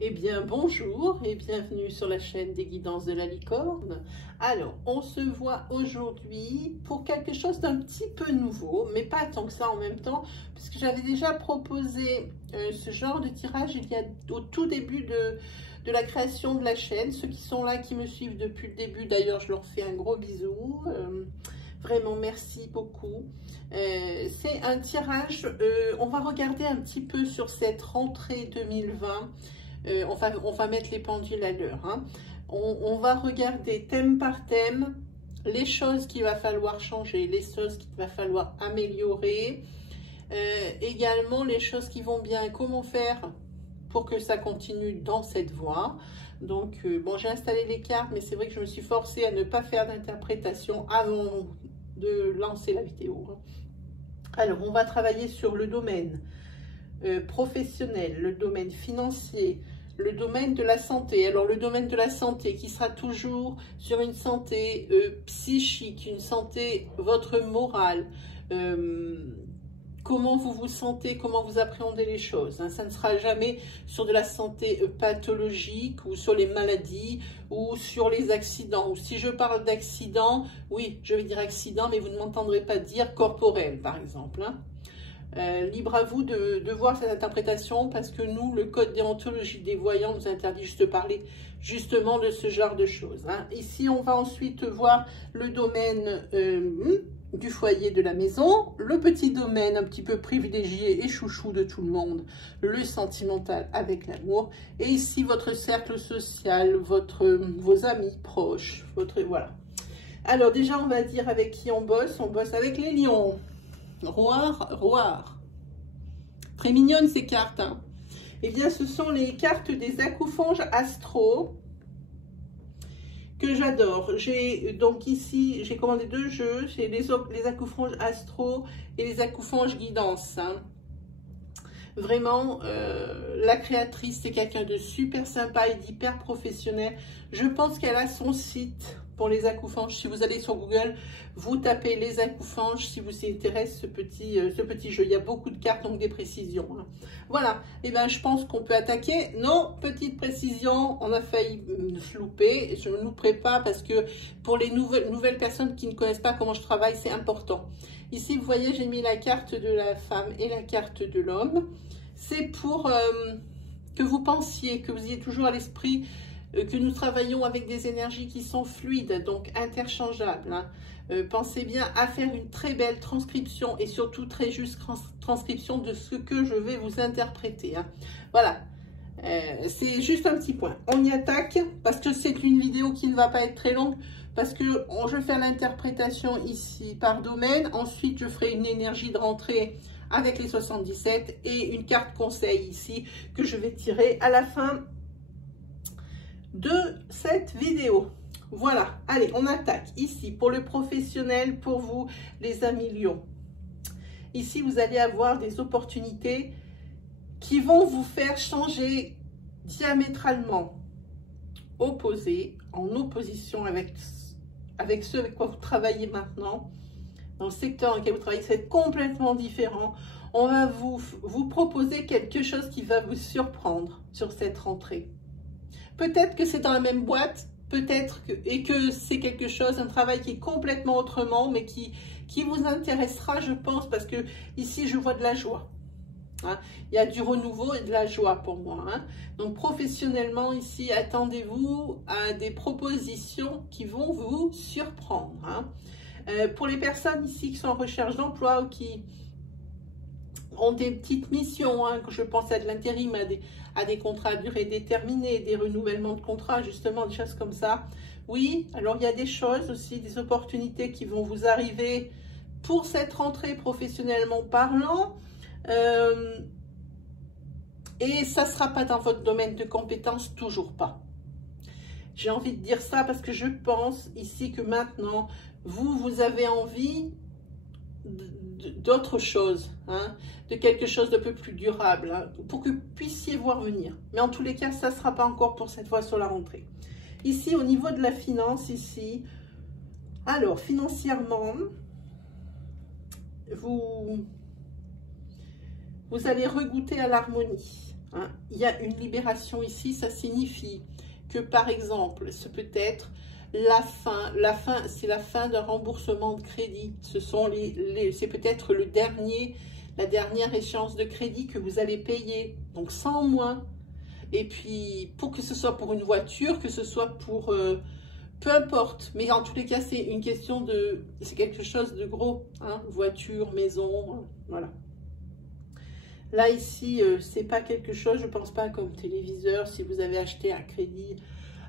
Eh bien, bonjour et bienvenue sur la chaîne des guidances de la licorne. Alors, on se voit aujourd'hui pour quelque chose d'un petit peu nouveau, mais pas tant que ça en même temps, puisque j'avais déjà proposé ce genre de tirage il y a au tout début de la création de la chaîne. Ceux qui sont là, qui me suivent depuis le début, d'ailleurs, je leur fais un gros bisou. Vraiment, merci beaucoup. C'est un tirage, on va regarder un petit peu sur cette rentrée 2020. On va mettre les pendules à l'heure. Hein. On va regarder thème par thème les choses qu'il va falloir changer, les choses qu'il va falloir améliorer, également les choses qui vont bien, comment faire pour que ça continue dans cette voie. Donc, bon, j'ai installé les cartes, mais c'est vrai que je me suis forcée à ne pas faire d'interprétation avant de lancer la vidéo. Hein. Alors, on va travailler sur le domaine professionnel, le domaine financier, le domaine de la santé. Alors, le domaine de la santé qui sera toujours sur une santé psychique, une santé, votre morale, comment vous vous sentez, comment vous appréhendez les choses. Hein. Ça ne sera jamais sur de la santé pathologique ou sur les maladies ou sur les accidents. Ou si je parle d'accident, oui, je vais dire accident, mais vous ne m'entendrez pas dire corporel, par exemple. Hein. Libre à vous de voir cette interprétation parce que nous, le code déontologie des voyants nous interdit juste de parler justement de ce genre de choses. Hein. Ici, on va ensuite voir le domaine du foyer de la maison, le petit domaine un petit peu privilégié et chouchou de tout le monde, le sentimental avec l'amour, et ici votre cercle social, vos amis proches, voilà. Alors déjà, on va dire avec qui on bosse avec les lions. Roar. Très mignonnes ces cartes. Hein. Eh bien, ce sont les cartes des acouphonges astro que j'adore. Donc ici, j'ai commandé 2 jeux. J'ai les acouphonges astro et les acouphonges guidance. Hein. Vraiment, la créatrice, c'est quelqu'un de super sympa et d'hyper professionnel. Je pense qu'elle a son site pour les acouphonges. Si vous allez sur Google, vous tapez les acouphonges si vous intéresse ce petit jeu. Il y a beaucoup de cartes, donc des précisions. Hein. Voilà, et bien je pense qu'on peut attaquer. Non, petite précision, on a failli se louper. Je ne me louperai pas parce que pour les nouvelles personnes qui ne connaissent pas comment je travaille, c'est important. Ici, vous voyez, j'ai mis la carte de la femme et la carte de l'homme. C'est pour que vous pensiez, que vous ayez toujours à l'esprit que nous travaillons avec des énergies qui sont fluides, donc interchangeables. Hein. Pensez bien à faire une très belle transcription et surtout très juste transcription de ce que je vais vous interpréter. Hein. Voilà, c'est juste un petit point. On y attaque parce que c'est une vidéo qui ne va pas être très longue parce que je fais l'interprétation ici par domaine. Ensuite, je ferai une énergie de rentrée avec les 77 et une carte conseil ici que je vais tirer à la fin de cette vidéo. Voilà, allez, on attaque ici pour le professionnel, pour vous les amis lions. Ici, vous allez avoir des opportunités qui vont vous faire changer diamétralement opposé, en opposition avec ce avec quoi vous travaillez maintenant. Dans le secteur dans lequel vous travaillez, c'est complètement différent. On va vous proposer quelque chose qui va vous surprendre sur cette rentrée. Peut-être que c'est dans la même boîte, peut-être que c'est quelque chose, un travail qui est complètement autrement, mais qui vous intéressera, je pense, parce que ici, je vois de la joie. Hein. Il y a du renouveau et de la joie pour moi. Hein. Donc, professionnellement, ici, attendez-vous à des propositions qui vont vous surprendre. Hein. Pour les personnes ici qui sont en recherche d'emploi ou qui ont des petites missions, hein, que je pense à de l'intérim, à des contrats à durée déterminée, des renouvellements de contrats, justement, des choses comme ça. Oui, alors il y a des choses aussi, des opportunités qui vont vous arriver pour cette rentrée professionnellement parlant. Et ça ne sera pas dans votre domaine de compétences, toujours pas. J'ai envie de dire ça parce que je pense ici que maintenant, vous avez envie d'autre chose, hein, de quelque chose de peu plus durable, hein, pour que vous puissiez voir venir. Mais en tous les cas, ça ne sera pas encore pour cette fois sur la rentrée. Ici, au niveau de la finance, ici, alors, financièrement, vous allez regoûter à l'harmonie. hein. Il y a une libération ici, ça signifie que par exemple, ce peut être la fin, c'est la fin d'un remboursement de crédit. C'est peut-être la dernière échéance de crédit que vous allez payer, donc 100 moins. Et puis, pour que ce soit pour une voiture, que ce soit pour... peu importe, mais en tous les cas, c'est une question de... C'est quelque chose de gros, hein, voiture, maison, voilà. Là, ici, c'est pas quelque chose, je pense pas comme téléviseur, si vous avez acheté un crédit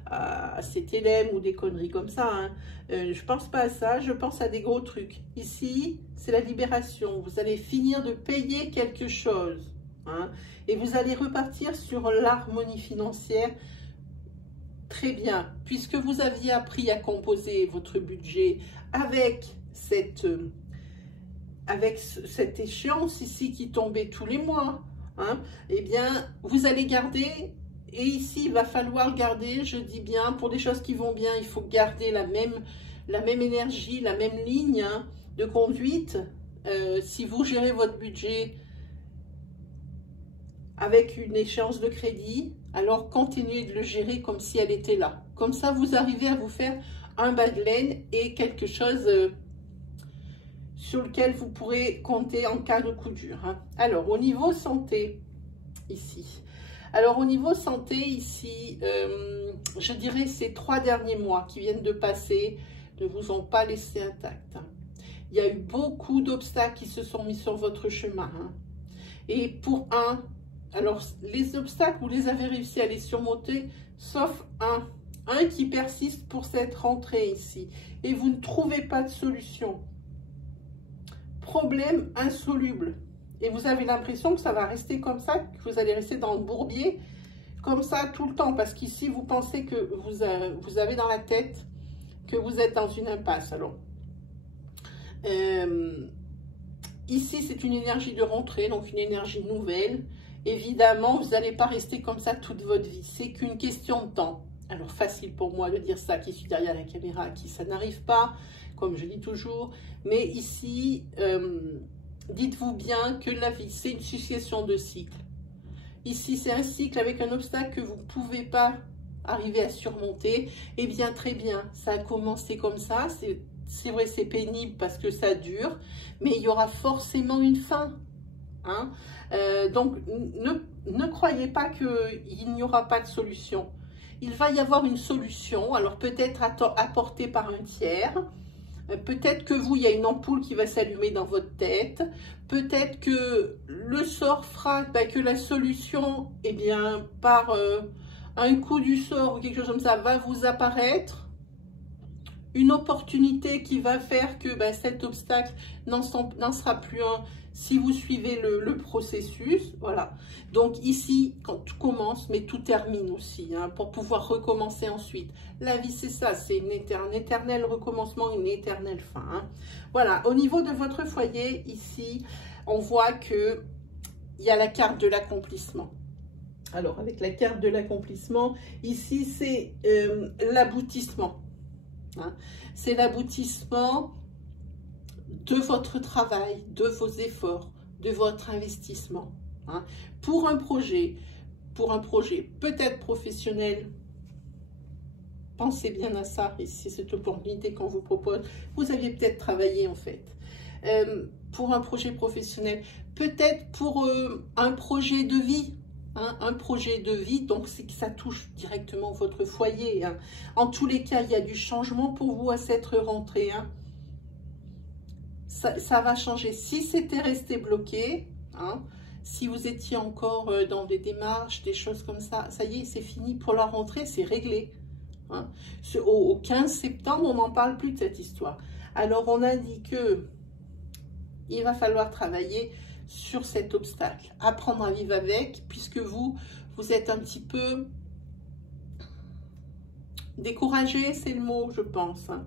à CTLM ou des conneries comme ça, hein. Je pense pas à ça, je pense à des gros trucs. Ici, c'est la libération. Vous allez finir de payer quelque chose, hein, et vous allez repartir sur l'harmonie financière. Très bien, puisque vous aviez appris à composer votre budget avec cette échéance ici qui tombait tous les mois, hein, eh bien, vous allez garder, et ici, il va falloir garder, je dis bien, pour des choses qui vont bien, il faut garder la même énergie, la même ligne, hein, de conduite. Si vous gérez votre budget avec une échéance de crédit, alors continuez de le gérer comme si elle était là. Comme ça, vous arrivez à vous faire un bas de laine et quelque chose sur lequel vous pourrez compter en cas de coup dur, hein. Alors, au niveau santé, ici. Alors, au niveau santé, ici, je dirais ces 3 derniers mois qui viennent de passer ne vous ont pas laissé intact, hein. Il y a eu beaucoup d'obstacles qui se sont mis sur votre chemin, hein. Et pour alors, les obstacles, vous les avez réussi à les surmonter, sauf un qui persiste pour cette rentrée ici. Et vous ne trouvez pas de solution. Problème insoluble. Et vous avez l'impression que ça va rester comme ça, que vous allez rester dans le bourbier, comme ça tout le temps. Parce qu'ici, vous pensez que vous avez dans la tête que vous êtes dans une impasse. Alors, ici, c'est une énergie de rentrée, donc une énergie nouvelle. Évidemment, vous n'allez pas rester comme ça toute votre vie. C'est qu'une question de temps. Alors, facile pour moi de dire ça, qui suis derrière la caméra, à qui ça n'arrive pas, comme je dis toujours. Mais ici, dites-vous bien que la vie, c'est une succession de cycles. Ici, c'est un cycle avec un obstacle que vous ne pouvez pas arriver à surmonter. Eh bien, très bien, ça a commencé comme ça. C'est vrai, c'est pénible parce que ça dure, mais il y aura forcément une fin, hein. Donc, ne croyez pas qu'il n'y aura pas de solution. Il va y avoir une solution, alors peut-être apportée par un tiers, peut-être que vous, il y a une ampoule qui va s'allumer dans votre tête, peut-être que le sort fera que la solution, eh bien, par un coup du sort ou quelque chose comme ça, va vous apparaître. Une opportunité qui va faire que cet obstacle n'en sera plus un si vous suivez le processus. Voilà. Donc ici, quand tout commence, mais tout termine aussi, hein, pour pouvoir recommencer ensuite. La vie, c'est ça, c'est un éternel recommencement, une éternelle fin, hein. Voilà. Au niveau de votre foyer, ici, on voit qu'il y a la carte de l'accomplissement. Alors, avec la carte de l'accomplissement, ici, c'est l'aboutissement. Hein. C'est l'aboutissement de votre travail, de vos efforts, de votre investissement, hein, pour un projet peut-être professionnel. Pensez bien à ça, et c'est cette opportunité qu'on vous propose. Vous aviez peut-être travaillé en fait pour un projet professionnel, peut-être pour un projet de vie. Hein, un projet de vie, donc c'est que ça touche directement votre foyer, hein. En tous les cas, il y a du changement pour vous à cette rentrée, hein. Ça va changer. Si c'était resté bloqué, hein, si vous étiez encore dans des démarches, des choses comme ça, ça y est, c'est fini pour la rentrée, c'est réglé, hein. Au 15 septembre, on n'en parle plus de cette histoire. Alors, on a dit que il va falloir travailler sur cet obstacle, apprendre à vivre avec, puisque vous êtes un petit peu découragé, c'est le mot, je pense, hein.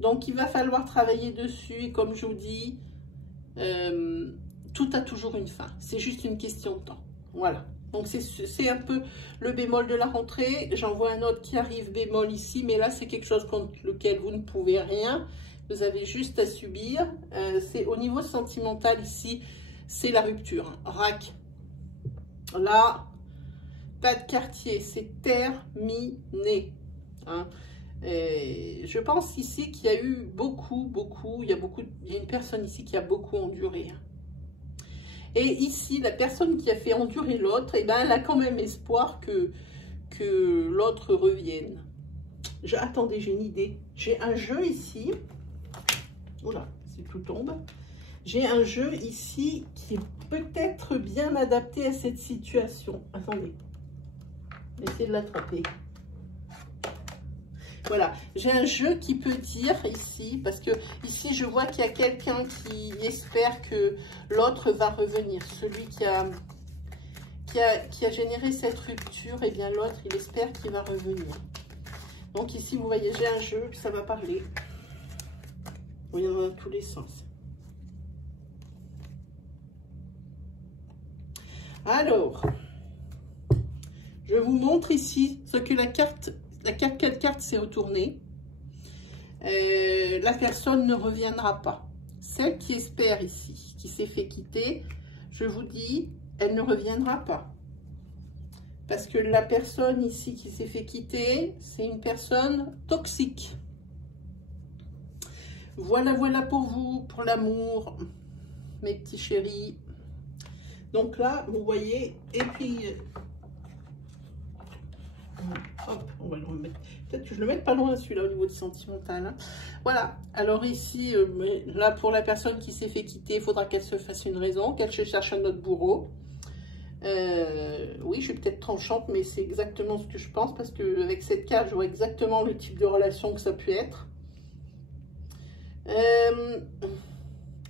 Donc, il va falloir travailler dessus, et comme je vous dis, tout a toujours une fin. C'est juste une question de temps. Voilà. Donc, c'est un peu le bémol de la rentrée. J'en vois un autre qui arrive bémol ici, mais là, c'est quelque chose contre lequel vous ne pouvez rien. Vous avez juste à subir. C'est au niveau sentimental ici, c'est la rupture. Rac. Là, pas de quartier, c'est terminé. Hein. Et je pense ici qu'il y a eu beaucoup, il y a une personne ici qui a beaucoup enduré. Et ici, la personne qui a fait endurer l'autre, eh ben, elle a quand même espoir que l'autre revienne. Attendez, j'ai une idée. J'ai un jeu ici. Oula, si tout tombe. J'ai un jeu ici qui est peut-être bien adapté à cette situation. Attendez. Essayez de l'attraper. Voilà, j'ai un jeu qui peut dire ici, parce que ici je vois qu'il y a quelqu'un qui espère que l'autre va revenir. Celui qui a généré cette rupture, et bien l'autre, il espère qu'il va revenir. Donc ici, vous voyez, j'ai un jeu, ça va parler. Il y en a dans tous les sens. Alors, je vous montre ici ce que la carte 4 cartes s'est retournée. La personne ne reviendra pas. Celle qui espère ici, qui s'est fait quitter, je vous dis, elle ne reviendra pas. Parce que la personne ici qui s'est fait quitter, c'est une personne toxique. Voilà, voilà pour vous, pour l'amour, mes petits chéris. Donc là, vous voyez, et puis... hop, on va le remettre. Peut-être que je le mette pas loin celui-là au niveau du sentimental. Hein. Voilà. Alors ici, là pour la personne qui s'est fait quitter, il faudra qu'elle se fasse une raison, qu'elle se cherche un autre bourreau. Oui, je suis peut-être tranchante, mais c'est exactement ce que je pense parce que avec cette carte, je vois exactement le type de relation que ça peut être.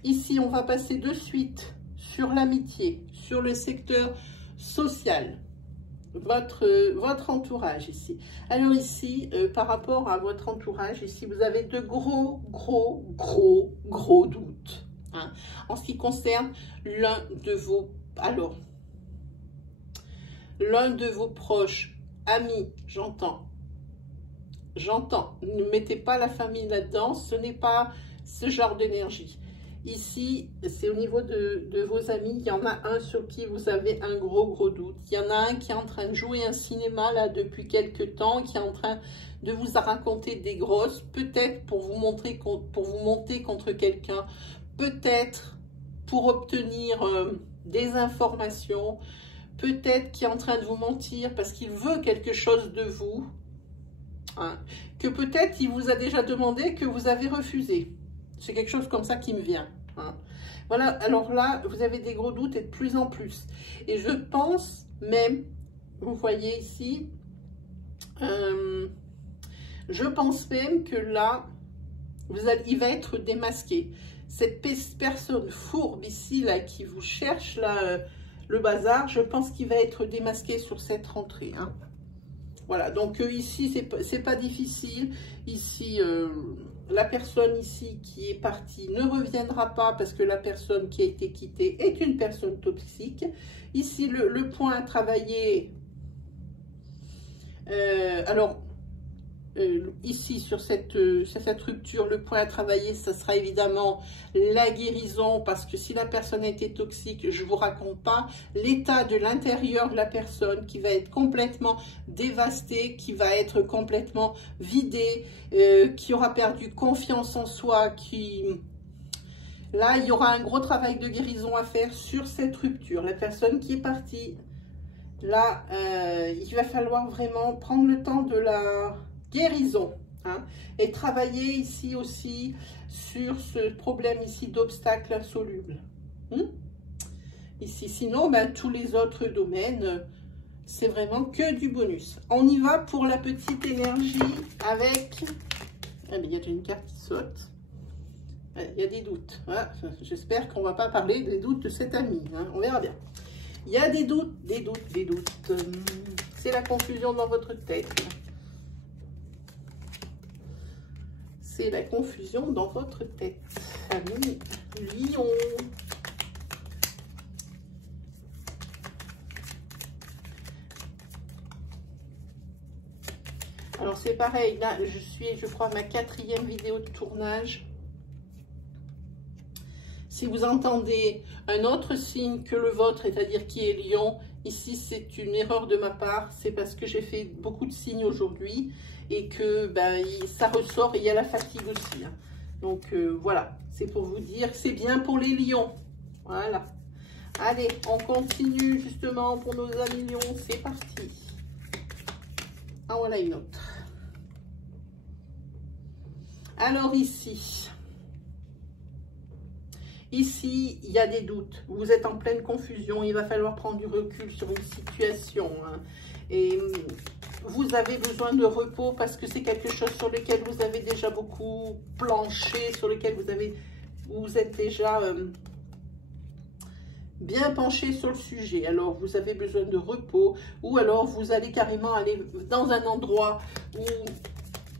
Ici, on va passer de suite sur l'amitié, sur le secteur social. Votre entourage ici. Alors ici, par rapport à votre entourage, ici, vous avez de gros doutes. Hein, en ce qui concerne l'un de vos... Alors, l'un de vos proches, amis, j'entends. Ne mettez pas la famille là-dedans, ce n'est pas ce genre d'énergie. Ici, c'est au niveau de vos amis, il y en a un sur qui vous avez un gros doute. Il y en a un qui est en train de jouer un cinéma là depuis quelques temps, qui est en train de vous raconter des grosses, peut-être pour vous monter contre quelqu'un, peut-être pour obtenir des informations, peut-être qui est en train de vous mentir parce qu'il veut quelque chose de vous, hein, que peut-être il vous a déjà demandé que vous avez refusé. C'est quelque chose comme ça qui me vient. Hein. Voilà, alors là, vous avez des gros doutes et de plus en plus. Et je pense même, vous voyez ici, je pense même que là, il va être démasqué. Cette personne fourbe ici, là, qui vous cherche là, le bazar, je pense qu'il va être démasqué sur cette rentrée. Hein. Voilà, donc ici, c'est pas difficile. Ici, la personne ici qui est partie ne reviendra pas parce que la personne qui a été quittée est une personne toxique. Ici, le point à travailler, ici, sur cette rupture, le point à travailler, ça sera évidemment la guérison, parce que si la personne a été toxique, je ne vous raconte pas l'état de l'intérieur de la personne qui va être complètement dévastée, qui va être complètement vidée, qui aura perdu confiance en soi, Là, il y aura un gros travail de guérison à faire sur cette rupture. La personne qui est partie, là, il va falloir vraiment prendre le temps de la... guérison, hein, et travailler ici aussi sur ce problème ici d'obstacles insolubles. Ici, sinon, ben, tous les autres domaines, c'est vraiment que du bonus. On y va pour la petite énergie avec... Ah, mais il y a déjà une carte qui saute. Il y a des doutes. Voilà. J'espère qu'on ne va pas parler des doutes de cet ami. Hein. On verra bien. Il y a des doutes. C'est la confusion dans votre tête. C'est la confusion dans votre tête. Ami Lion. Alors c'est pareil, là je crois, à ma 4e vidéo de tournage. Si vous entendez un autre signe que le vôtre, c'est-à-dire qui est Lion, Ici, c'est une erreur de ma part. C'est parce que j'ai fait beaucoup de signes aujourd'hui et que ben, ça ressort et il y a la fatigue aussi. Hein. Donc, voilà. C'est pour vous dire que c'est bien pour les lions. Voilà. Allez, on continue justement pour nos amis lions. C'est parti. Ah, voilà une autre. Alors ici, il y a des doutes. Vous êtes en pleine confusion. Il va falloir prendre du recul sur une situation. Hein. Et vous avez besoin de repos parce que c'est quelque chose sur lequel vous avez déjà beaucoup planché, sur lequel vous êtes déjà bien penché sur le sujet. Alors, vous avez besoin de repos ou alors vous allez carrément aller dans un endroit où...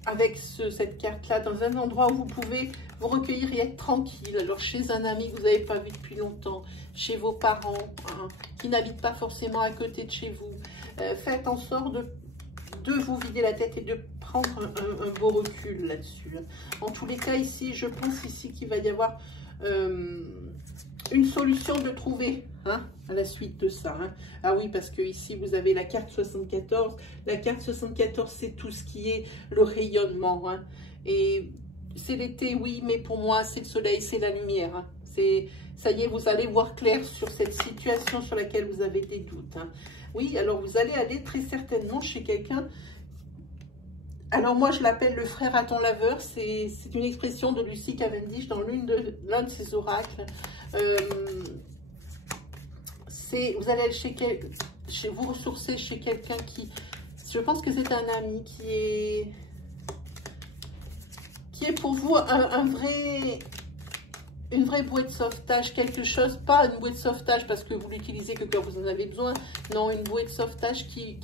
avec cette carte-là, dans un endroit où vous pouvez vous recueillir et être tranquille. Alors, chez un ami que vous n'avez pas vu depuis longtemps, chez vos parents, hein, qui n'habitent pas forcément à côté de chez vous. Faites en sorte de vous vider la tête et de prendre un beau recul là-dessus. En tous les cas, ici, je pense ici qu'il va y avoir une solution de trouver hein, à la suite de ça. Hein. Ah oui, parce que ici, vous avez la carte 74. La carte 74, c'est tout ce qui est le rayonnement. Hein. Et c'est l'été, oui, mais pour moi, c'est le soleil, c'est la lumière. Hein. Ça y est, vous allez voir clair sur cette situation sur laquelle vous avez des doutes. Hein. Oui, alors vous allez aller très certainement chez quelqu'un. Alors moi, je l'appelle le frère à ton laveur. C'est une expression de Lucy Cavendish dans l'un de ses oracles. Vous allez aller chez vous ressourcer chez quelqu'un qui... Je pense que c'est un ami qui est pour vous une vraie bouée de sauvetage, quelque chose, pas une bouée de sauvetage parce que vous l'utilisez que quand vous en avez besoin, non, une bouée de sauvetage qui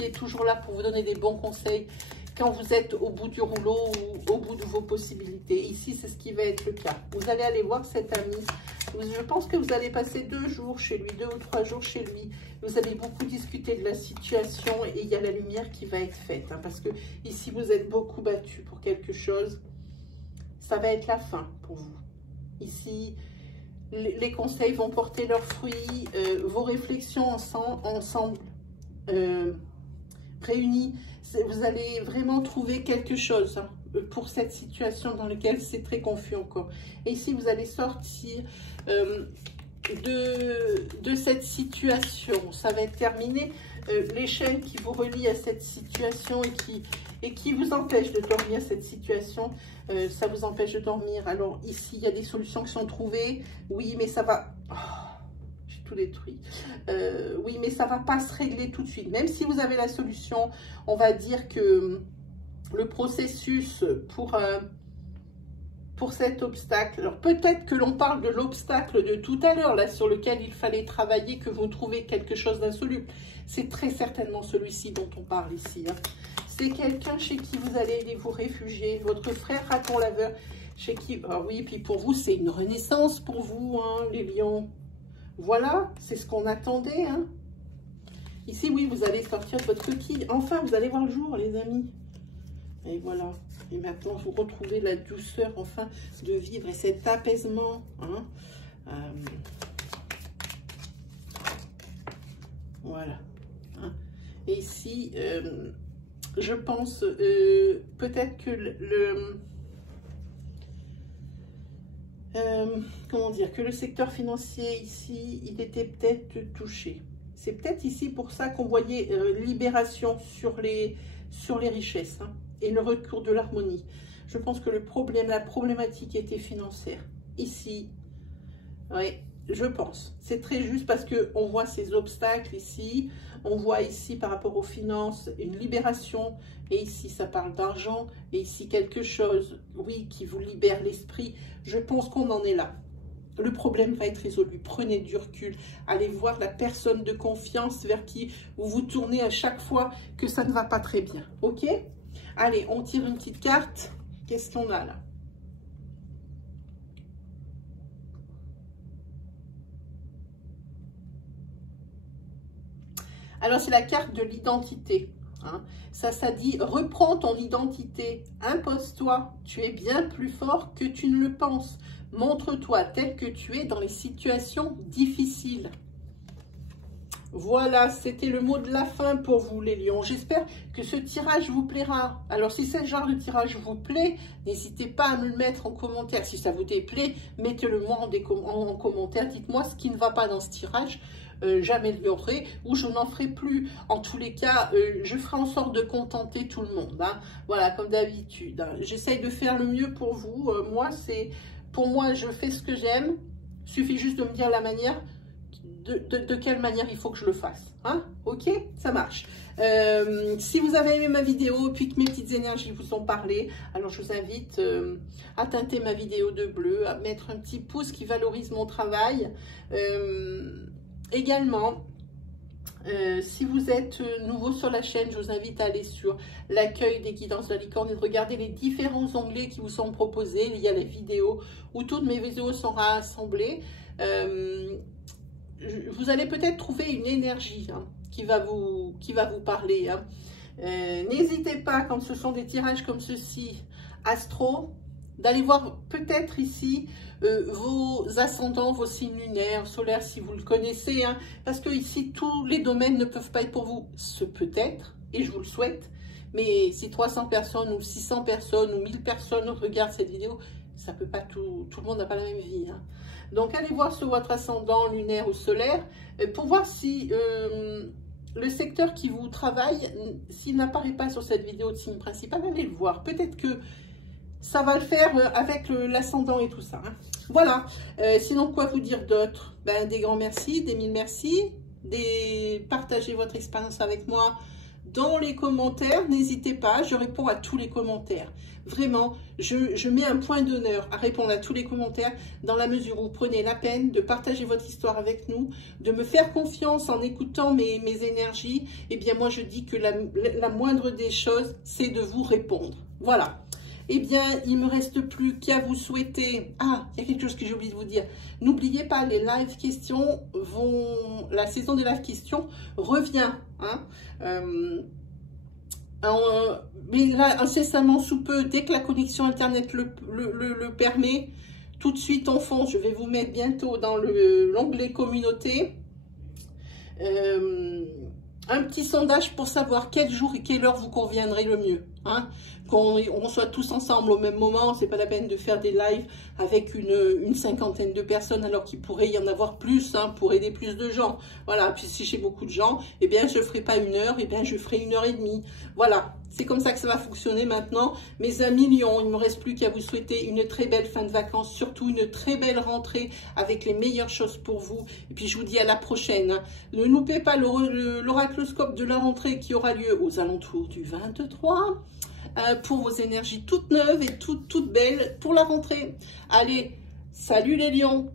est toujours là pour vous donner des bons conseils quand vous êtes au bout du rouleau ou au bout de vos possibilités. Ici, c'est ce qui va être le cas. Vous allez aller voir cet ami. Je pense que vous allez passer 2 jours chez lui, 2 ou 3 jours chez lui. Vous allez beaucoup discuter de la situation et il y a la lumière qui va être faite. Hein, parce que ici, vous êtes beaucoup battu pour quelque chose. Ça va être la fin pour vous. Ici, les conseils vont porter leurs fruits. Vos réflexions ensemble réunies, vous allez vraiment trouver quelque chose hein, pour cette situation dans laquelle c'est très confus encore. Et ici, vous allez sortir de cette situation. Ça va être terminé. Les chaînes qui vous relient à cette situation et qui vous empêchent de dormir cette situation, ça vous empêche de dormir. Alors ici, il y a des solutions qui sont trouvées. Oui, mais ça va... Oh, j'ai tout détruit. Oui, mais ça ne va pas se régler tout de suite. Même si vous avez la solution, on va dire que le processus pour cet obstacle. Alors peut-être que l'on parle de l'obstacle de tout à l'heure, là sur lequel il fallait travailler, que vous trouvez quelque chose d'insoluble. C'est très certainement celui-ci dont on parle ici. Hein. C'est quelqu'un chez qui vous allez aller vous réfugier, votre frère raton laveur, chez qui... Ah oui, puis pour vous, c'est une renaissance pour vous, hein, les lions. Voilà, c'est ce qu'on attendait. Hein. Ici, oui, vous allez sortir de votre coquille. Enfin, vous allez voir le jour, les amis. Et voilà. Et maintenant, vous retrouvez la douceur, enfin, de vivre et cet apaisement. Hein. Voilà. Hein. Et ici, je pense peut-être que comment dire, que le secteur financier ici, il était peut-être touché. C'est peut-être ici pour ça qu'on voyait libération sur les richesses. Hein. Et le recours de l'harmonie. Je pense que la problématique était financière. Ici, oui, je pense. C'est très juste parce qu'on voit ces obstacles ici. On voit ici, par rapport aux finances, une libération. Et ici, ça parle d'argent. Et ici, quelque chose, oui, qui vous libère l'esprit. Je pense qu'on en est là. Le problème va être résolu. Prenez du recul. Allez voir la personne de confiance vers qui vous vous tournez à chaque fois que ça ne va pas très bien. OK ? Allez, on tire une petite carte. Qu'est-ce qu'on a là? Alors, c'est la carte de l'identité. Hein. Ça dit, reprends ton identité, impose-toi, tu es bien plus fort que tu ne le penses. Montre-toi tel que tu es dans les situations difficiles. Voilà, c'était le mot de la fin pour vous les lions. J'espère que ce tirage vous plaira. Alors si ce genre de tirage vous plaît, n'hésitez pas à me le mettre en commentaire. Si ça vous déplaît, mettez-le moi en commentaire. Dites-moi ce qui ne va pas dans ce tirage. J'améliorerai ou je n'en ferai plus. En tous les cas, je ferai en sorte de contenter tout le monde. Hein. Voilà, comme d'habitude. Hein. J'essaye de faire le mieux pour vous. Pour moi, je fais ce que j'aime. Il suffit juste de me dire la manière. De quelle manière il faut que je le fasse, hein? Ok, ça marche. Si vous avez aimé ma vidéo, puis que mes petites énergies vous ont parlé, alors je vous invite à teinter ma vidéo de bleu, à mettre un petit pouce qui valorise mon travail. Également, si vous êtes nouveau sur la chaîne, je vous invite à aller sur l'accueil des guidances de la licorne et de regarder les différents onglets qui vous sont proposés. Il y a les vidéos où toutes mes vidéos sont rassemblées. Vous allez peut-être trouver une énergie hein, qui va vous parler. Hein. N'hésitez pas, quand ce sont des tirages comme ceci, astro, d'aller voir peut-être ici vos ascendants, vos signes lunaires, solaires, si vous le connaissez. Hein, parce que ici, tous les domaines ne peuvent pas être pour vous. Ce peut-être, et je vous le souhaite. Mais si 300 personnes ou 600 personnes ou 1000 personnes regardent cette vidéo, ça peut pas tout le monde n'a pas la même vie. Hein. Donc, allez voir sur votre ascendant lunaire ou solaire pour voir si le secteur qui vous travaille, s'il n'apparaît pas sur cette vidéo de signe principal, allez le voir. Peut-être que ça va le faire avec l'ascendant et tout ça. Hein. Voilà. Sinon, quoi vous dire d'autre? Ben, des grands merci, des mille merci. Partagez votre expérience avec moi dans les commentaires. N'hésitez pas, je réponds à tous les commentaires. Vraiment, je mets un point d'honneur à répondre à tous les commentaires dans la mesure où vous prenez la peine de partager votre histoire avec nous, de me faire confiance en écoutant mes énergies. Eh bien, moi, je dis que la moindre des choses, c'est de vous répondre. Voilà. Eh bien, il ne me reste plus qu'à vous souhaiter... Ah, il y a quelque chose que j'ai oublié de vous dire. N'oubliez pas, les live questions la saison des live questions revient. Hein. Mais là, incessamment sous peu, dès que la connexion Internet le permet, tout de suite en fond, je vais vous mettre bientôt dans l'onglet communauté. Un petit sondage pour savoir quel jour et quelle heure vous conviendrait le mieux. Hein, qu'on soit tous ensemble au même moment, c'est pas la peine de faire des lives avec une cinquantaine de personnes alors qu'il pourrait y en avoir plus hein, pour aider plus de gens. Voilà, puis si j'ai beaucoup de gens, eh bien je ferai pas 1 heure, eh bien je ferai 1h30. Voilà, c'est comme ça que ça va fonctionner maintenant. Mes amis Lions, il ne me reste plus qu'à vous souhaiter une très belle fin de vacances, surtout une très belle rentrée avec les meilleures choses pour vous. Et puis je vous dis à la prochaine. Hein. Ne loupez pas l'oracloscope de la rentrée qui aura lieu aux alentours du 23. Pour vos énergies toutes neuves et toutes belles pour la rentrée. Allez, salut les lions!